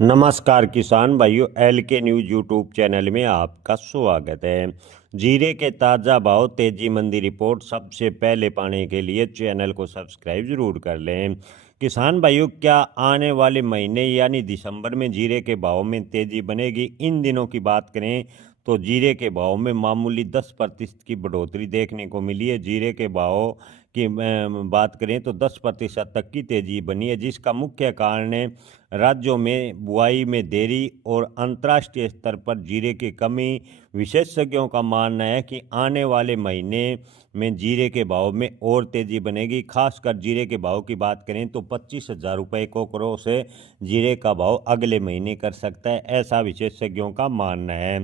नमस्कार किसान भाइयों, एल के न्यूज़ यूट्यूब चैनल में आपका स्वागत है। जीरे के ताज़ा भाव तेजी मंदी रिपोर्ट सबसे पहले पाने के लिए चैनल को सब्सक्राइब जरूर कर लें। किसान भाइयों, क्या आने वाले महीने यानी दिसंबर में जीरे के भाव में तेजी बनेगी? इन दिनों की बात करें तो जीरे के भाव में मामूली 10% की बढ़ोतरी देखने को मिली है। जीरे के भाव की बात करें तो 10% तक की तेजी बनी है, जिसका मुख्य कारण है राज्यों में बुआई में देरी और अंतर्राष्ट्रीय स्तर पर जीरे की कमी। विशेषज्ञों का मानना है कि आने वाले महीने में जीरे के भाव में और तेजी बनेगी। खासकर जीरे के भाव की बात करें तो 25,000 रुपये को क्रॉस से जीरे का भाव अगले महीने कर सकता है, ऐसा विशेषज्ञों का मानना है।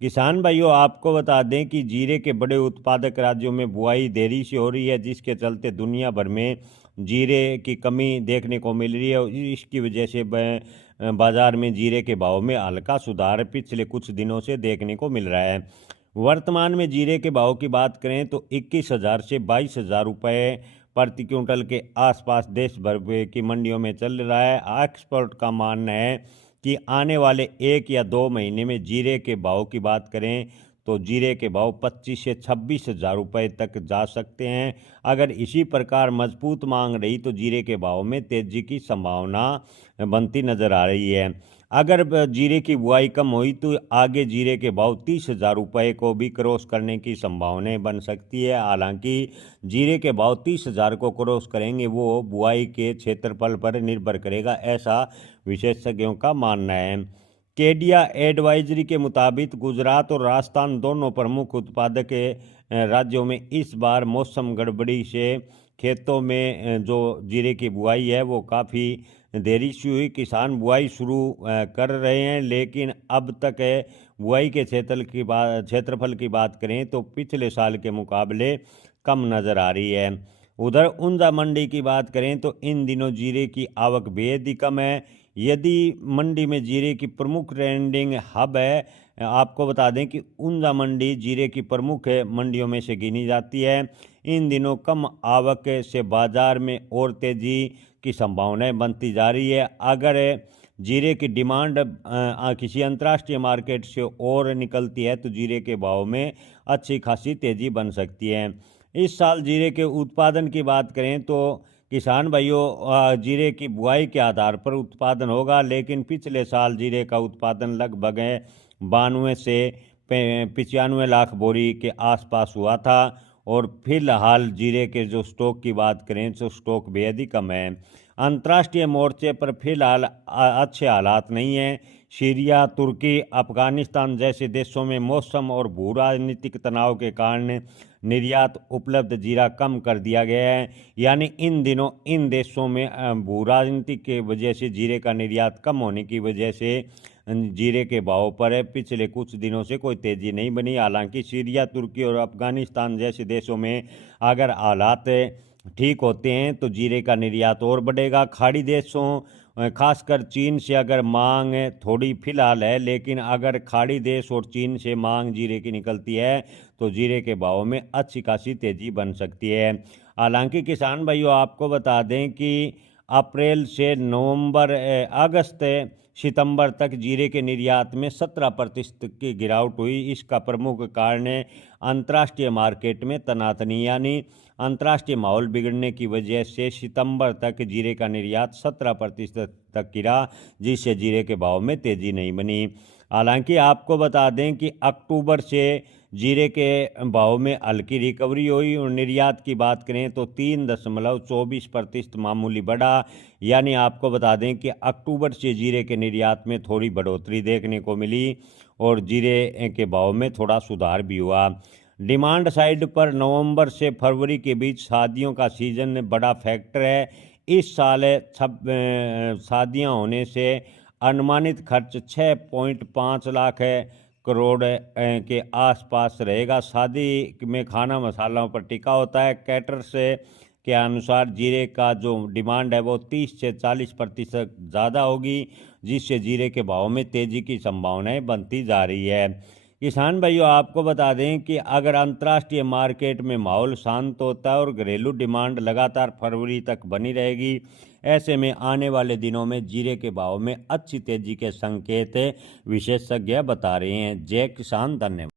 किसान भाइयों, आपको बता दें कि जीरे के बड़े उत्पादक राज्यों में बुआई देरी से हो रही है, जिसके चलते दुनिया भर में जीरे की कमी देखने को मिल रही है। और इसकी वजह से बाजार में जीरे के भाव में हल्का सुधार पिछले कुछ दिनों से देखने को मिल रहा है। वर्तमान में जीरे के भाव की बात करें तो 21,000 से 22,000 रुपये प्रति क्विंटल के आसपास देश भर की मंडियों में चल रहा है। एक्सपर्ट का मानना है कि आने वाले 1 या 2 महीने में जीरे के भाव की बात करें तो जीरे के भाव 25 से 26,000 रुपये तक जा सकते हैं। अगर इसी प्रकार मजबूत मांग रही तो जीरे के भाव में तेजी की संभावना बनती नजर आ रही है। अगर जीरे की बुआई कम हुई तो आगे जीरे के भाव 30,000 रुपये को भी क्रॉस करने की संभावनाएं बन सकती है। हालांकि जीरे के भाव 30,000 को क्रॉस करेंगे वो बुआई के क्षेत्रफल पर निर्भर करेगा, ऐसा विशेषज्ञों का मानना है। केडिया एडवाइजरी के मुताबिक गुजरात और राजस्थान दोनों प्रमुख उत्पादक राज्यों में इस बार मौसम गड़बड़ी से खेतों में जो जीरे की बुआई है वो काफ़ी देरी से हुई। किसान बुआई शुरू कर रहे हैं, लेकिन अब तक बुआई के क्षेत्रफल की बात करें तो पिछले साल के मुकाबले कम नज़र आ रही है। उधर ऊंजा मंडी की बात करें तो इन दिनों जीरे की आवक बेहद ही कम है। यदि मंडी में जीरे की प्रमुख ट्रेंडिंग हब है, आपको बता दें कि ऊंजा मंडी जीरे की प्रमुख मंडियों में से गिनी जाती है। इन दिनों कम आवक से बाजार में और तेजी की संभावनाएं बनती जा रही है। अगर जीरे की डिमांड किसी अंतर्राष्ट्रीय मार्केट से और निकलती है तो जीरे के भाव में अच्छी खासी तेजी बन सकती है। इस साल जीरे के उत्पादन की बात करें तो किसान भाइयों, जीरे की बुआई के आधार पर उत्पादन होगा, लेकिन पिछले साल जीरे का उत्पादन लगभग 92 से 95 लाख बोरी के आसपास हुआ था। और फिलहाल जीरे के जो स्टॉक की बात करें तो स्टॉक बेहद ही कम है। अंतर्राष्ट्रीय मोर्चे पर फिलहाल अच्छे हालात नहीं हैं। सीरिया, तुर्की, अफगानिस्तान जैसे देशों में मौसम और भू राजनीतिक तनाव के कारण निर्यात उपलब्ध जीरा कम कर दिया गया है। यानी इन दिनों इन देशों में भू राजनीति के वजह से जीरे का निर्यात कम होने की वजह से जीरे के भाव पर पिछले कुछ दिनों से कोई तेज़ी नहीं बनी। हालांकि सीरिया, तुर्की और अफगानिस्तान जैसे देशों में अगर हालात ठीक होते हैं तो जीरे का निर्यात और बढ़ेगा। खाड़ी देशों खासकर चीन से अगर मांग थोड़ी फिलहाल है, लेकिन अगर खाड़ी देश और चीन से मांग जीरे की निकलती है तो जीरे के भाव में अच्छी खासी तेजी बन सकती है। हालांकि किसान भाइयों, आपको बता दें कि अप्रैल से अगस्त सितंबर तक जीरे के निर्यात में 17% की गिरावट हुई। इसका प्रमुख कारण अंतर्राष्ट्रीय मार्केट में तनातनी यानी अंतर्राष्ट्रीय माहौल बिगड़ने की वजह से सितंबर तक जीरे का निर्यात 17% तक गिरा, जिससे जीरे के भाव में तेजी नहीं बनी। हालांकि आपको बता दें कि अक्टूबर से जीरे के भाव में हल्की रिकवरी हुई और निर्यात की बात करें तो 3.24% मामूली बढ़ा। यानी आपको बता दें कि अक्टूबर से जीरे के निर्यात में थोड़ी बढ़ोतरी देखने को मिली और जीरे के भाव में थोड़ा सुधार भी हुआ। डिमांड साइड पर नवंबर से फरवरी के बीच शादियों का सीजन बड़ा फैक्टर है। इस साल शादियां होने से अनुमानित खर्च 6.5 लाख करोड़ के आसपास रहेगा। शादी में खाना मसालों पर टिका होता है। कैटर्स के अनुसार जीरे का जो डिमांड है वो 30 से 40% ज़्यादा होगी, जिससे जीरे के भाव में तेज़ी की संभावनाएं बनती जा रही है। किसान भाइयों, आपको बता दें कि अगर अंतर्राष्ट्रीय मार्केट में माहौल शांत होता है और घरेलू डिमांड लगातार फरवरी तक बनी रहेगी, ऐसे में आने वाले दिनों में जीरे के भाव में अच्छी तेजी के संकेत विशेषज्ञ बता रहे हैं। जय किसान, धन्यवाद।